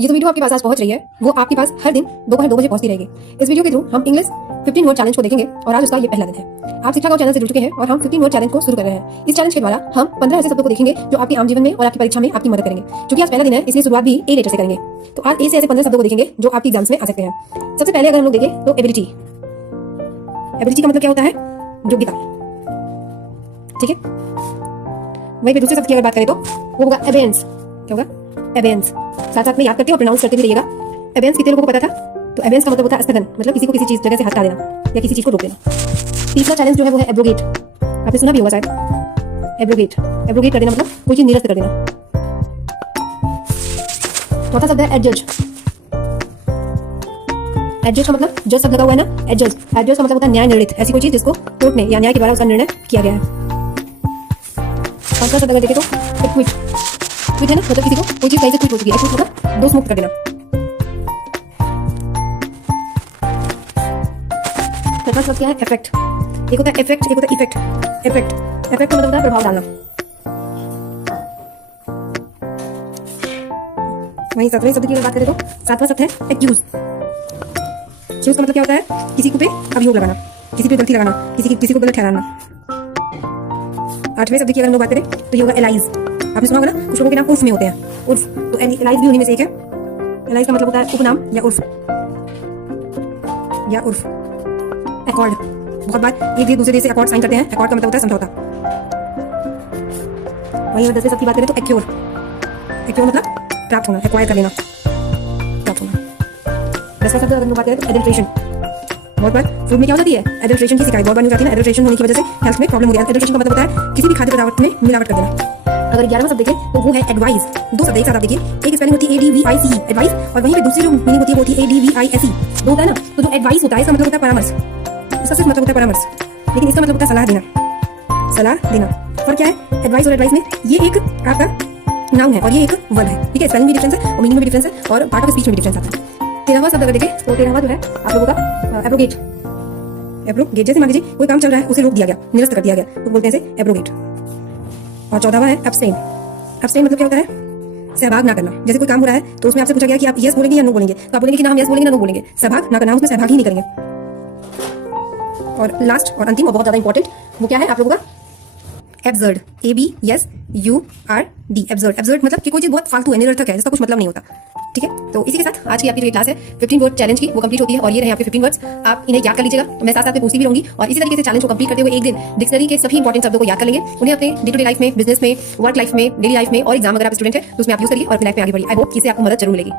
ये जो वीडियो आपके पास आज पहुंच रही है वो आपके पास हर दिन दोपहर 2 बजे पहुंचती रहेगी। इस वीडियो के थ्रू हम इंग्लिश 15 वर्ड चैलेंज को देखेंगे और आज उसका ये पहला दिन है। आप शिक्षा गाँव चैनल से जुड़ चुके हैं और हम 15 वर्ड चैलेंज को शुरू कर रहे हैं। इस चैलेंज के द्वारा हम 15 ऐसे शब्दों को देखेंगे जो आपके आम जीवन में और आपकी परीक्षा में आपकी मदद करेंगे। क्योंकि आज पहला दिन है इसलिए शुरुआत भी ए लेटर से करेंगे। तो आज ए से ऐसे 15 शब्दों को देखेंगे जो आपके एग्जाम्स में आ सकते हैं। सबसे पहले अगर हम लोग देखें तो एबिलिटी। एबिलिटी का मतलब क्या होता है? योग्यता। ठीक है, वहीं पे दूसरे शब्द की अगर बात करें तो वो होगा एबेंस। क्या होगा? एबेंस। साथ साथ में याद करते और प्रोनाउंस करते भी रहिएगा। एबेंस कितने लोगों को पता था? तो एबेंस का मतलब होता है स्थगन, मतलब किसी को किसी चीज जगह से हटा देना या किसी चीज को रोक देना। तीसरा चैलेंज जो है वो है एब्रोगेट। आपने सुना भी होगा शायद। एब्रोगेट, एब्रोगेट कर देना मतलब कोई चीज निरस्त कर देना। चौथा शब्द है एडजज। एडजज का मतलब जज शब्द लगा हुआ है ना, एडजज। एडजज का मतलब होता है न्याय निर्णित, ऐसी कोई चीज जिसको कोर्ट ने या न्याय के द्वारा उसका निर्णय किया गया है। पांचवा शब्द अगर देखें तो क्विट। क्विट है ना, मतलब किसी को कोई चीज कहीं से क्विट हो चुकी है, क्विट मतलब दोष मुक्त कर देना। छठा शब्द क्या है? इफेक्ट। एक होता है इफेक्ट, एक होता है इफेक्ट। इफेक्ट, इफेक्ट का मतलब होता है प्रभाव डालना। वहीं सातवें शब्द की अगर बात करें तो सातवां शब्द है एक्यूज। एक्यूज का मतलब क्या होता है? किसी को पे अभियोग लगाना, किसी पे गलती लगाना, किसी को गलत ठहराना। आठवें शब्द की अगर हम लोग बात करें तो ये होगा एलाइज। आपने सुना होगा ना, कुछ लोगों के नाम उर्फ में होते हैं। उर्फ, तो एलाइज भी उन्हीं में से एक है। एलाइज का मतलब होता है उपनाम या उर्फ, या उर्फ। एकॉर्ड, बहुत बार एक देश दूसरे देश से एकॉर्ड साइन करते हैं। एकॉर्ड का मतलब होता है समझौता। वहीं अगर 10वें शब्द की बात करें तो एक्योर। एक्योर मतलब प्राप्त होना, एक्वायर कर लेना, प्राप्त होना। 10वां शब्द अगर हम बात करें तो एडल्ट्रेशन। बहुत बार फूड में क्या हो जाती है? एडल्ट्रेशन की शिकायत बहुत बार हो जाती है ना। एडल्ट्रेशन होने की वजह से हेल्थ में प्रॉब्लम हो गया। एडल्ट्रेशन का मतलब होता है किसी भी खाद्य पदार्थ में मिलावट कर देना। अगर 11वां शब्द देखें तो वो है एडवाइस। दो शब्द एक साथ आप देखिए, एक स्पेलिंग होती है ADVICE एडवाइस, और वहीं पे दूसरी जो मीनिंग होती है वो होती है ADVISE। दो होता है ना, तो जो एडवाइस होता है इसका मतलब होता है परामर्श। इसका सिर्फ मतलब होता है परामर्श, लेकिन इसका मतलब होता है सलाह देना। सलाह देना। फर्क क्या है एडवाइस और एडवाइस में? ये एक आपका नाउन है और ये एक वर्ब है। ठीक है, स्पेलिंग में डिफरेंस है और मीनिंग में भी डिफरेंस है और पार्ट ऑफ स्पीच में डिफरेंस आता है। 13वां शब्द अगर देखें तो 13वां जो है आप लोगों का एब्रोगेट। एब्रोगेट, जैसे मान लीजिए कोई काम चल रहा है उसे रोक दिया गया, निरस्त कर दिया गया, तो बोलते हैं इसे एब्रोगेट। और 14वां है एब्सटेन। एब्सटेन मतलब क्या होता है? सहभाग ना करना। जैसे कोई काम हो रहा है तो उसमें आपसे पूछा गया कि आप यस बोलेंगे या नो बोलेंगे, तो आप बोलेंगे कि ना हम यस बोलेंगे ना नो बोलेंगे। सहभाग ना करना, उसमें सहभाग ही नहीं करेंगे। और लास्ट और अंतिम और बहुत ज्यादा इंपॉर्टेंट वो क्या है आप लोगों का? एब्सर्ड। ABSURD। एब्सर्ड। एब्सर्ड मतलब कि कोई चीज बहुत फालतू है, निरर्थक है, जिसका कुछ मतलब नहीं होता। ठीक है, तो इसी के साथ आज की आपकी जो क्लास है 15 वर्ड चैलेंज की वो कंप्लीट होती है और ये रहे आपके 15 वर्ड्स। आप इन्हें याद कर लीजिएगा, मैं साथ साथ में पूछती भी रहूंगी और इसी तरीके से चैलेंज को कंप्लीट करते हुए एक दिन डिक्शनरी के सभी इंपॉर्टेंट शब्दों को याद कर लेंगे। उन्हें अपने डे टू डे लाइफ में, बिजनेस में, वर्क लाइफ में, डेली लाइफ में और एग्जाम अगर आप स्टूडेंट है तो उसमें आप यूज करिए और अपनी लाइफ में आगे बढ़िए। आई होप इससे आपको मदद जरूर मिलेगी।